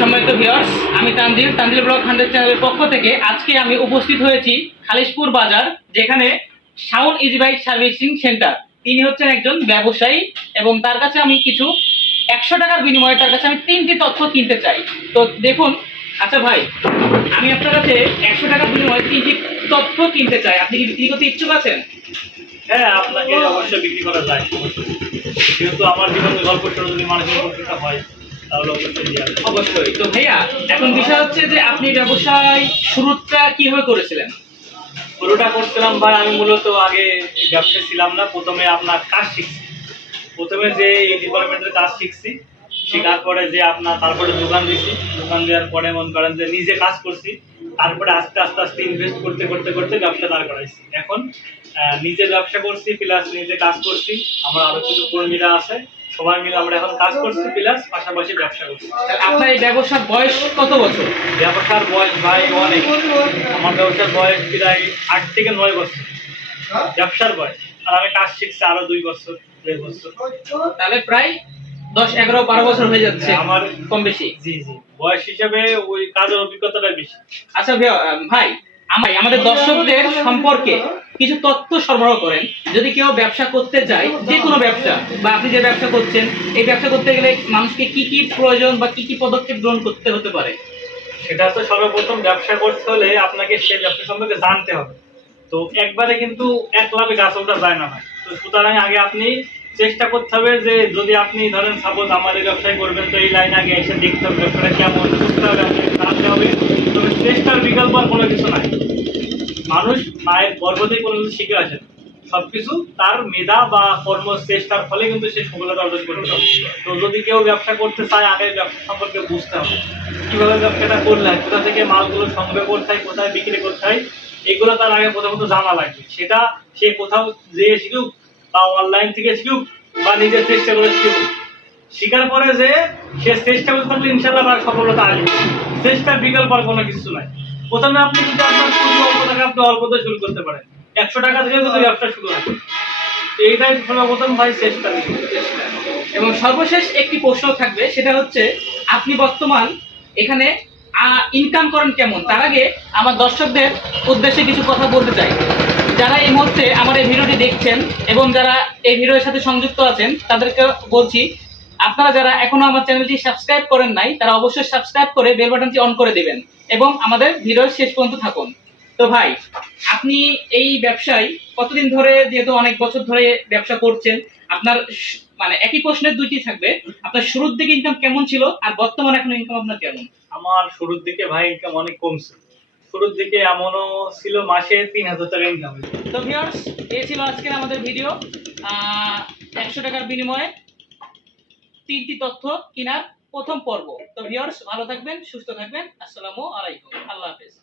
সম্মানিত ভিউয়ার্স আমি Tanzil. Tanzil blog hundred চ্যানেলের পক্ষ থেকে আজকে আমি উপস্থিত হয়েছি খালিশপুর বাজার, যেখানে Shaon easy bike servicing centre. তিনি হচ্ছেন একজন ব্যবসায়ী এবং তার কাছে আমি কিছু একশো টাকার বিনিময়ে তার কাছে আমি তিনটি তথ্য কিনতে চাই। তো দেখুন আচ্ছা ভাই, আমি আপনার কাছে একশো টাকার বিনিময়ে তিনটি তথ্য কিনতে চাই। আপনি কি বিক্রি করতে ইচ্ছুক আছেন? হ্যাঁ আপনাকে অবশ্যই বিক্রি করা যায়। যেহেতু আমার জীবনের গল্প যদি মানুষের হয় অবশ্যই। তো ভাইয়া, এখন বিষয় হচ্ছে যে আপনি ব্যবসায় শুরুটা কীভাবে করেছিলেন? পুরোটা করছিলাম ভাই, আমি মূলত আগে ব্যবসায় ছিলাম না, প্রথমে আপনার কাজ শিখছি। প্রথমে যে ডিপার্টমেন্টের কাজ শিখছি, শেখার পরে যে আপনার, তারপরে দোকান দিছি। দোকান দেওয়ার পরে মনে করেন যে নিজে কাজ করছি, তারপরে আস্তে আস্তে আস্তে ইনভেস্ট করতে করতে করতে ব্যবসা দাঁড় করাইছি। এখন নিজে ব্যবসা করছি প্লাস নিজে কাজ করছি। আমার আরও কিছু কর্মীরা আছে সবাই মিলে আমরা এখন কাজ করছি প্লাস পাশাপাশি ব্যবসা করছি। আপনার এই ব্যবসার বয়স কত বছর? ব্যবসার বয়স ভাই অনেক। আমার ব্যবসার বয়স প্রায় আট থেকে নয় বছর। ব্যবসার বয়স। আর আমি কাজ শিখছি আরও দুই বছর দেড় বছর। তাহলে প্রায় দশ এগারো বারো বছর হয়ে যাচ্ছে আমার কম বেশি। জি জি। বয়স হিসাবে ওই কাজের অভিজ্ঞতাটা বেশি। আচ্ছা ভাইয়া, ভাই আমি আমাদের দর্শকদের সম্পর্কে কিছু তথ্য সরবরাহ করেন। যদি কেউ ব্যবসা করতে চায় যে কোনো ব্যবসা, বা আপনি যে ব্যবসা করছেন, এই ব্যবসা করতে গেলে মানুষকে কি কি প্রয়োজন বা কি কি পদক্ষেপ গ্রহণ করতে হতে পারে? সেটা তো সর্বপ্রথম ব্যবসা করতে হলে আপনাকে সেই ব্যবসা সম্পর্কে জানতে হবে। তো একবারে কিন্তু এক লাভে গাছ ওঠা যায় না তো সুতরাং আগে আপনি চেষ্টা করতে হবে যে যদি আপনি ধরেন সাপোজ এই ব্যবসায় করবেন, তো এই লাইন আগে এসে দেখতে হবে, ব্যবসাটা কেমন বুঝতে হবে, আপনাকে জানতে হবে। তবে চেষ্টার বিকল্প আর কোনো কিছু নাই। মানুষ মায়ের গর্ভতেই কোনো কিছু শিখে আসে সবকিছু তার মেধা বা কর্ম চেষ্টার ফলে কিন্তু সে সফলতা অর্জন করতে হবে তো যদি কেউ ব্যবসা করতে চায়, আগে ব্যবসা সম্পর্কে বুঝতে হবে। কীভাবে ব্যবসাটা করলে কোথা থেকে মালগুলো সংগ্রহ করতে হয়, কোথায় বিক্রি করতে হয়, এগুলো তার আগে প্রথমত জানা লাগবে। সেটা সে কোথাও যেয়ে শিখুক বা অনলাইন থেকে শিখুক বা নিজের চেষ্টা করে শিখুক। শিকার পরে যে সে চেষ্টা করতে থাকলে ইনশাল্লাহ তার সফলতা আসবে। চেষ্টা বিকল্প আর কোনো কিছু নাই। প্রথমে আপনি যদি আপনার পুঁজি অল্প টাকা আপনি অল্প দিয়ে শুরু করতে পারেন। একশো টাকা থেকে কিন্তু ব্যবসা শুরু হয়। এইটাই সর্বপ্রথম ভাই চেষ্টা। এবং সর্বশেষ একটি প্রশ্ন থাকবে, সেটা হচ্ছে, আপনি বর্তমান এখানে ইনকাম করেন কেমন? তার আগে আমার দর্শকদের উদ্দেশ্যে কিছু কথা বলতে চাই। যারা এই মুহূর্তে আমার এই ভিডিওটি দেখছেন এবং যারা এই ভিডিওর সাথে সংযুক্ত আছেন, তাদেরকে বলছি আপনারা যারা এখনও আমার চ্যানেলটি সাবস্ক্রাইব করেন নাই তারা অবশ্যই সাবস্ক্রাইব করে বেল বাটনটি অন করে দিবেন এবং আমাদের ভিডিওর শেষ পর্যন্ত থাকুন। তো ভাই আপনি এই ব্যবসায় কতদিন ধরে যেহেতু অনেক বছর ধরে ব্যবসা করছেন আপনার মানে একই প্রশ্নের দুইটি থাকবে। আপনার শুরুর দিকে ইনকাম কেমন ছিল? আর বর্তমান এখন ইনকাম আপনার কেমন? আমার শুরুর দিকে ভাই ইনকাম অনেক কমছে শুরুর দিকে এমনও ছিল মাসে তিন হাজার টাকা ইনকাম তো ভিউয়ার্স এই ছিল আজকের আমাদের ভিডিও একশো টাকার বিনিময়ে তিনটি তথ্য কিনার প্রথম পর্ব। তো ভিউয়ার্স ভালো থাকবেন, সুস্থ থাকবেন। আসসালামু আলাইকুম। আল্লাহ হাফেজ।